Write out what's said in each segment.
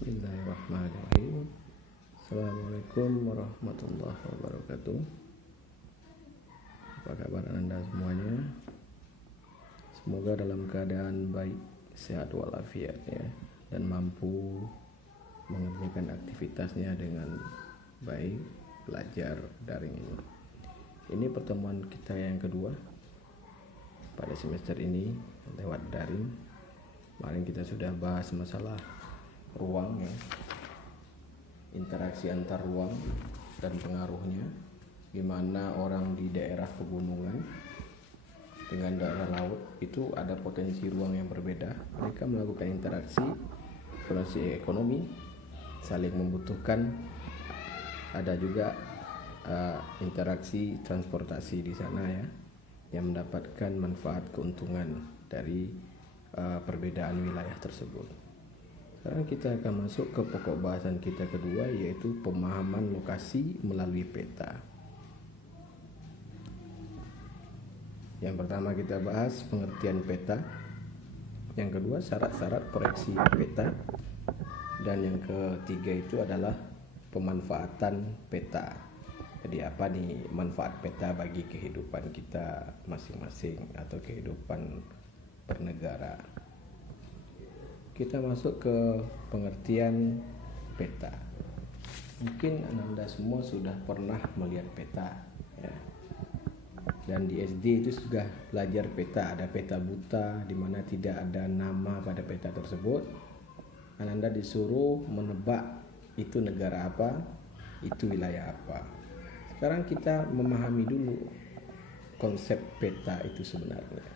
Bismillahirrahmanirrahim. Assalamualaikum warahmatullahi wabarakatuh. Apa kabar Anda semuanya? Semoga dalam keadaan baik, sehat walafiat ya, dan mampu mengerjakan aktivitasnya dengan baik, belajar daring ini. Ini pertemuan kita yang kedua pada semester ini lewat daring. Kemarin kita sudah bahas masalah ruang ya, interaksi antar ruang dan pengaruhnya, gimana orang di daerah pegunungan dengan daerah laut itu ada potensi ruang yang berbeda. Mereka melakukan interaksi ekonomi, saling membutuhkan. Ada juga interaksi transportasi di sana ya, yang mendapatkan manfaat keuntungan dari perbedaan wilayah tersebut. Sekarang kita akan masuk ke pokok bahasan kita kedua, yaitu pemahaman lokasi melalui peta. Yang pertama kita bahas pengertian peta. Yang kedua syarat-syarat proyeksi peta. Dan yang ketiga itu adalah pemanfaatan peta. Jadi apa nih manfaat peta bagi kehidupan kita masing-masing atau kehidupan bernegara. Kita masuk ke pengertian peta. Mungkin Anda semua sudah pernah melihat peta ya. Dan di SD itu sudah belajar peta. Ada peta buta di mana tidak ada nama pada peta tersebut. Anda disuruh menebak itu negara apa, itu wilayah apa. Sekarang kita memahami dulu konsep peta itu sebenarnya.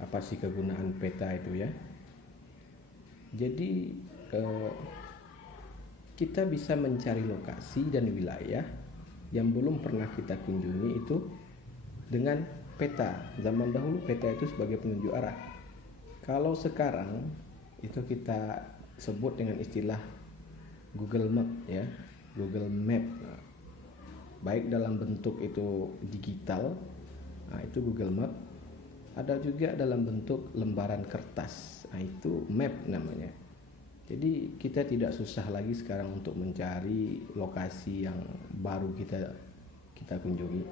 Apa sih kegunaan peta itu ya? Jadi kita bisa mencari lokasi dan wilayah yang belum pernah kita kunjungi itu dengan peta. Zaman dahulu peta itu sebagai penunjuk arah. Kalau sekarang itu kita sebut dengan istilah Google Map ya, Google Map. Nah, baik dalam bentuk itu digital, nah itu Google Map. Ada juga dalam bentuk lembaran kertas, nah itu map namanya. Jadi kita tidak susah lagi sekarang untuk mencari lokasi yang baru kita kunjungi.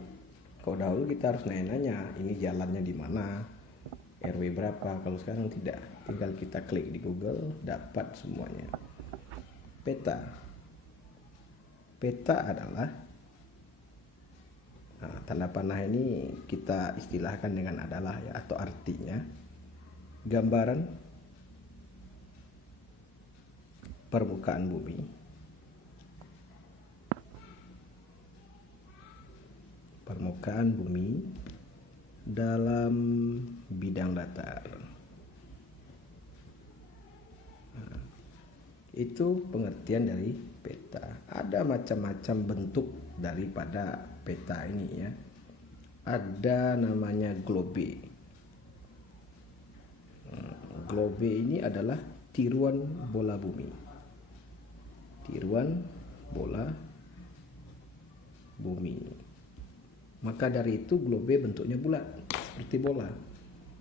Kalau dahulu kita harus nanya-nanya, ini jalannya di mana, RW berapa. Kalau sekarang tidak, tinggal kita klik di Google, dapat semuanya. Peta adalah tanda panah ini kita istilahkan dengan adalah ya, atau artinya gambaran permukaan bumi dalam bidang datar. Itu pengertian dari peta. Ada macam-macam bentuk daripada peta ini ya. Ada namanya globe. Globe ini adalah tiruan bola bumi. Tiruan bola bumi. Maka dari itu globe bentuknya bulat seperti bola.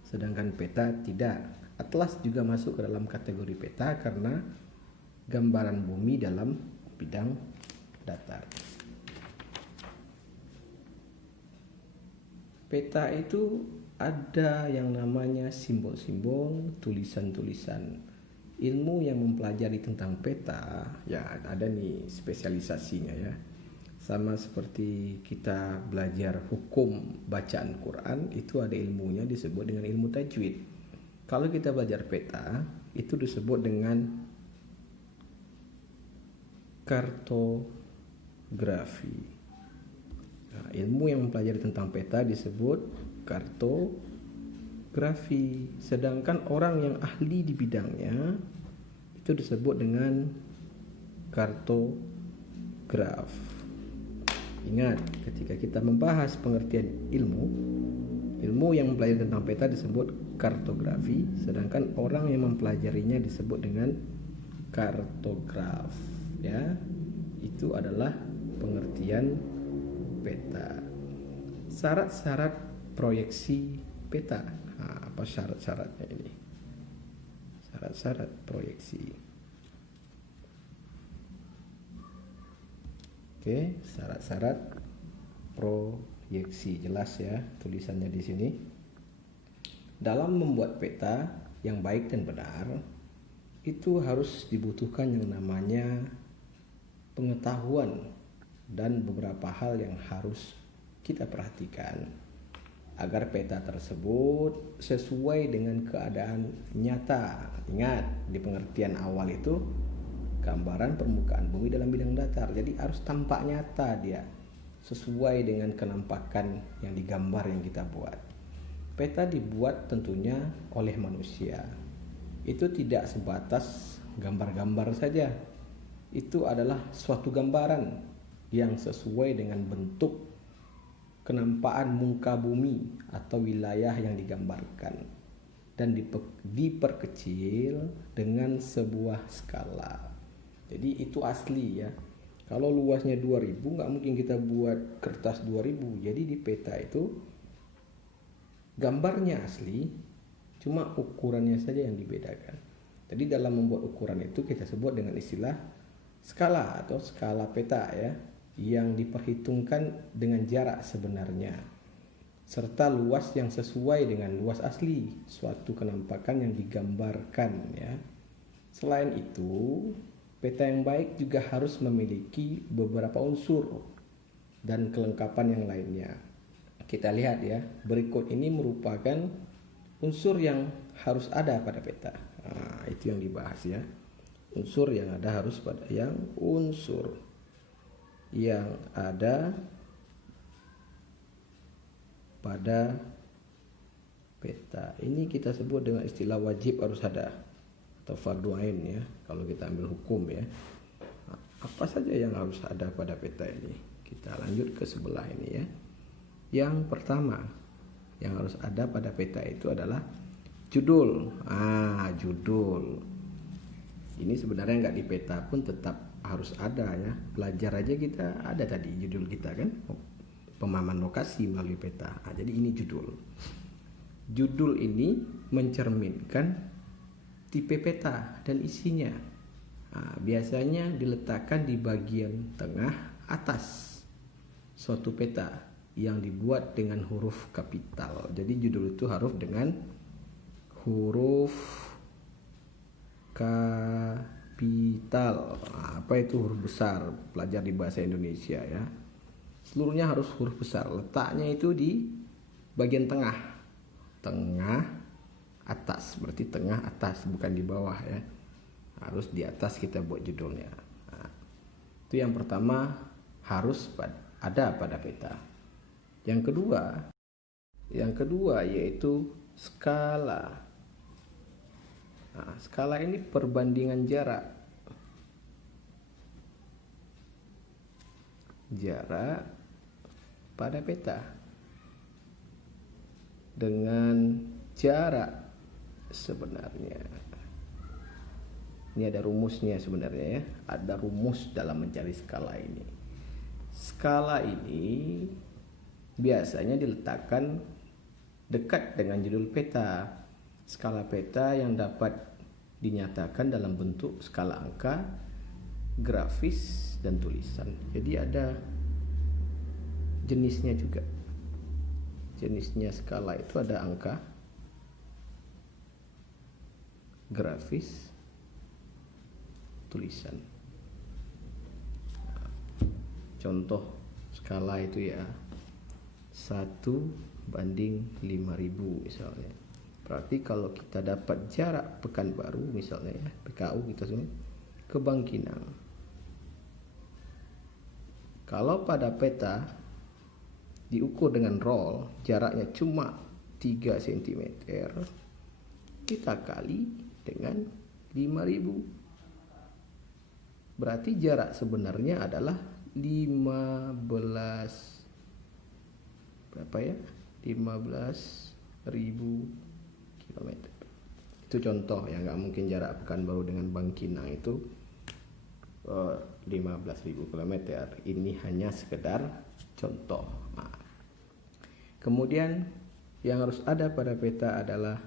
Sedangkan peta tidak. Atlas juga masuk ke dalam kategori peta karena gambaran bumi dalam bidang datar. Peta itu ada yang namanya simbol-simbol, tulisan-tulisan. Ilmu yang mempelajari tentang peta ya ada nih spesialisasinya ya. Sama seperti kita belajar hukum bacaan Quran, itu ada ilmunya disebut dengan ilmu tajwid. Kalau kita belajar peta, itu disebut dengan kartografi. Nah, ilmu yang mempelajari tentang peta disebut kartografi. Sedangkan orang yang ahli di bidangnya itu disebut dengan kartograf. Ingat, ketika kita membahas pengertian ilmu yang mempelajari tentang peta disebut kartografi, sedangkan orang yang mempelajarinya disebut dengan kartograf. Ya, itu adalah pengertian peta. Syarat-syarat proyeksi peta. Apa syarat-syaratnya ini? Syarat-syarat proyeksi. Oke, syarat-syarat proyeksi jelas ya tulisannya di sini. Dalam membuat peta yang baik dan benar, itu harus dibutuhkan yang namanya pengetahuan dan beberapa hal yang harus kita perhatikan agar peta tersebut sesuai dengan keadaan nyata. Ingat, di pengertian awal itu gambaran permukaan bumi dalam bidang datar, jadi harus tampak nyata dia, sesuai dengan kenampakan yang digambar yang kita buat. Peta dibuat tentunya oleh manusia. Itu tidak sebatas gambar-gambar saja. Itu adalah suatu gambaran yang sesuai dengan bentuk kenampakan muka bumi atau wilayah yang digambarkan dan diperkecil dengan sebuah skala. Jadi itu asli ya. Kalau luasnya 2000 nggak mungkin kita buat kertas 2000. Jadi di peta itu gambarnya asli, cuma ukurannya saja yang dibedakan. Jadi dalam membuat ukuran itu kita sebut dengan istilah skala atau skala peta ya, yang diperhitungkan dengan jarak sebenarnya serta luas yang sesuai dengan luas asli suatu kenampakan yang digambarkan ya. Selain itu, peta yang baik juga harus memiliki beberapa unsur dan kelengkapan yang lainnya. Kita lihat ya, berikut ini merupakan unsur yang harus ada pada peta. Nah, itu yang dibahas ya. Unsur yang ada harus pada unsur yang ada pada peta. Ini kita sebut dengan istilah wajib harus ada atau fardhu ain ya, kalau kita ambil hukum ya. Nah, apa saja yang harus ada pada peta ini? Kita lanjut ke sebelah ini ya. Yang pertama yang harus ada pada peta itu adalah judul. Judul. Ini sebenarnya nggak di peta pun tetap harus ada ya. Belajar aja kita ada tadi judul kita kan. Pemahaman lokasi melalui peta. Jadi ini judul. Judul ini mencerminkan tipe peta dan isinya. Biasanya diletakkan di bagian tengah atas suatu peta yang dibuat dengan huruf kapital. Jadi judul itu harus dengan huruf kapital. Apa itu huruf besar? Pelajar di bahasa Indonesia ya. Seluruhnya harus huruf besar. Letaknya itu di bagian tengah. Tengah atas, berarti tengah atas, bukan di bawah ya. Harus di atas kita buat judulnya. Itu yang pertama harus ada pada peta. Yang kedua yaitu skala. Skala ini perbandingan jarak pada peta dengan jarak sebenarnya. Ini ada rumusnya sebenarnya ya. Ada rumus dalam mencari skala ini. Skala ini biasanya diletakkan dekat dengan judul peta. Skala peta yang dapat dinyatakan dalam bentuk skala angka, grafis, dan tulisan. Jadi ada jenisnya juga. Jenisnya skala itu ada angka, grafis, tulisan. Contoh skala itu ya 1:5000 misalnya. Berarti kalau kita dapat jarak Pekanbaru misalnya ya, PKU kita semua ke Bangkinang. Kalau pada peta diukur dengan roll, jaraknya cuma 3 cm, kita kali dengan 5000. Berarti jarak sebenarnya adalah 15.000 km. Itu contoh ya, nggak mungkin jarak Pekanbaru dengan Bangkinang itu 15.000 km. Ini hanya sekedar contoh. Kemudian yang harus ada pada peta adalah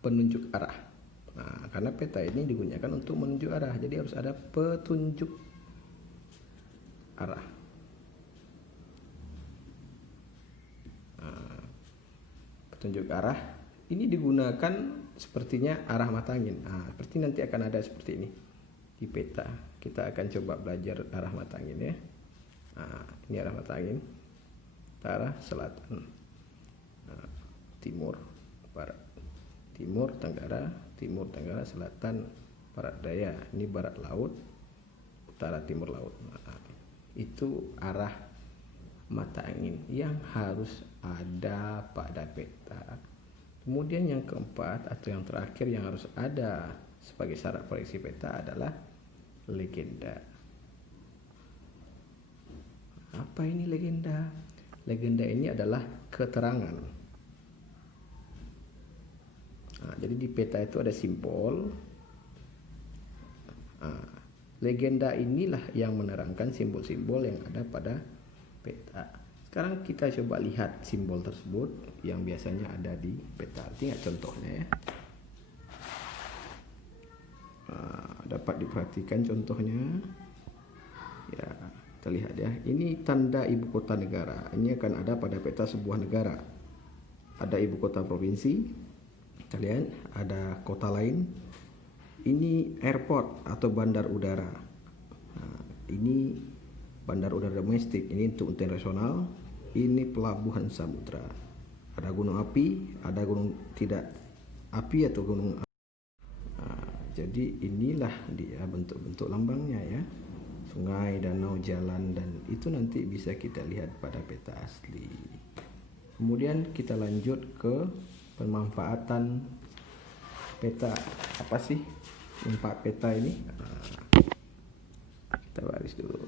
penunjuk arah. Karena peta ini digunakan untuk menunjuk arah, jadi harus ada petunjuk arah. Nah, petunjuk arah ini digunakan sepertinya arah mata angin. Nah, seperti nanti akan ada seperti ini di peta. Kita akan coba belajar arah mata angin ya. Nah, ini arah mata angin, utara, selatan, timur, barat, timur, tenggara, selatan, barat daya. Ini barat laut, utara timur laut. Nah, itu arah mata angin yang harus ada pada peta. Kemudian yang keempat atau yang terakhir yang harus ada sebagai syarat proyeksi peta adalah legenda. Apa ini legenda? Legenda ini adalah keterangan. Nah, jadi di peta itu ada simbol. Nah, legenda inilah yang menerangkan simbol-simbol yang ada pada peta. Sekarang kita coba lihat simbol tersebut yang biasanya ada di peta. Lihat contohnya ya. Nah, dapat diperhatikan contohnya. Ya, terlihat ya. Ini tanda ibu kota negara. Ini akan ada pada peta sebuah negara. Ada ibu kota provinsi. Kita lihat ada kota lain. Ini airport atau bandar udara. Nah, ini bandar udara domestik, ini untuk internasional. Ini pelabuhan samudra. Ada gunung api, ada gunung tidak api atau gunung api. Nah, jadi inilah dia bentuk-bentuk lambangnya ya. Sungai, danau, jalan, dan itu nanti bisa kita lihat pada peta asli. Kemudian kita lanjut ke pemanfaatan peta. Apa sih manfaat peta ini? Nah, kita baris dulu.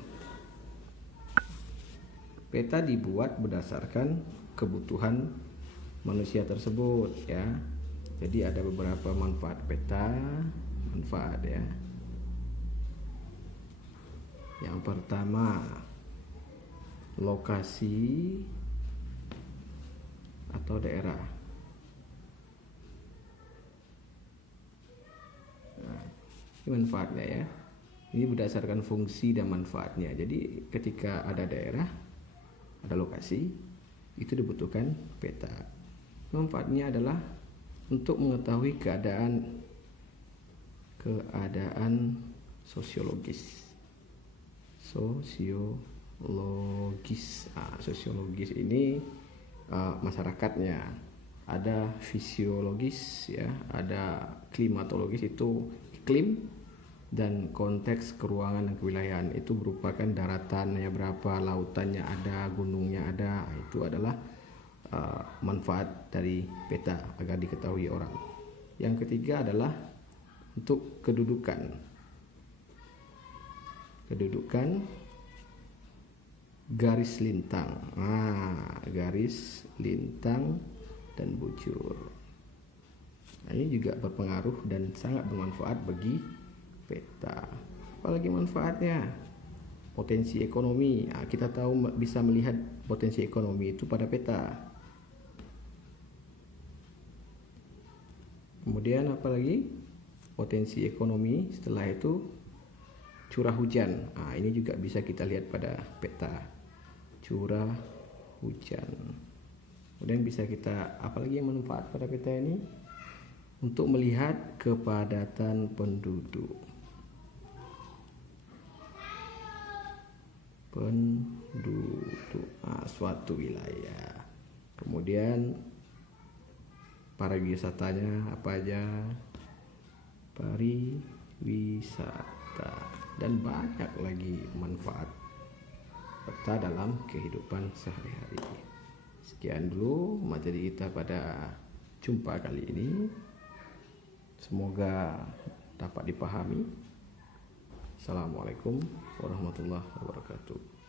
Peta dibuat berdasarkan kebutuhan manusia tersebut ya. Jadi ada beberapa manfaat peta, manfaat ya. Yang pertama, lokasi atau daerah. Nah, ini manfaatnya ya. Ini berdasarkan fungsi dan manfaatnya. Jadi ketika ada daerah, ada lokasi, itu dibutuhkan peta. Manfaatnya adalah untuk mengetahui keadaan sosiologis. Sosiologis ini masyarakatnya. Ada fisiologis ya, ada klimatologis itu iklim, dan konteks keruangan dan kewilayahan itu merupakan daratannya berapa, lautannya ada, gunungnya ada. Itu adalah manfaat dari peta agar diketahui orang. Yang ketiga adalah untuk kedudukan garis lintang. Garis lintang dan bujur. Nah, ini juga berpengaruh dan sangat bermanfaat bagi peta. Apalagi manfaatnya? Potensi ekonomi. Nah, kita tahu bisa melihat potensi ekonomi itu pada peta. Kemudian apalagi? Potensi ekonomi. Setelah itu curah hujan. Nah, ini juga bisa kita lihat pada peta. Curah hujan. Kemudian bisa kita apalagi yang manfaat pada peta ini? Untuk melihat kepadatan penduduk. Suatu wilayah. Kemudian pariwisatanya apa aja? Pariwisata, dan banyak lagi manfaat peta dalam kehidupan sehari-hari. Sekian dulu materi kita pada jumpa kali ini. Semoga dapat dipahami. Assalamualaikum warahmatullahi wabarakatuh.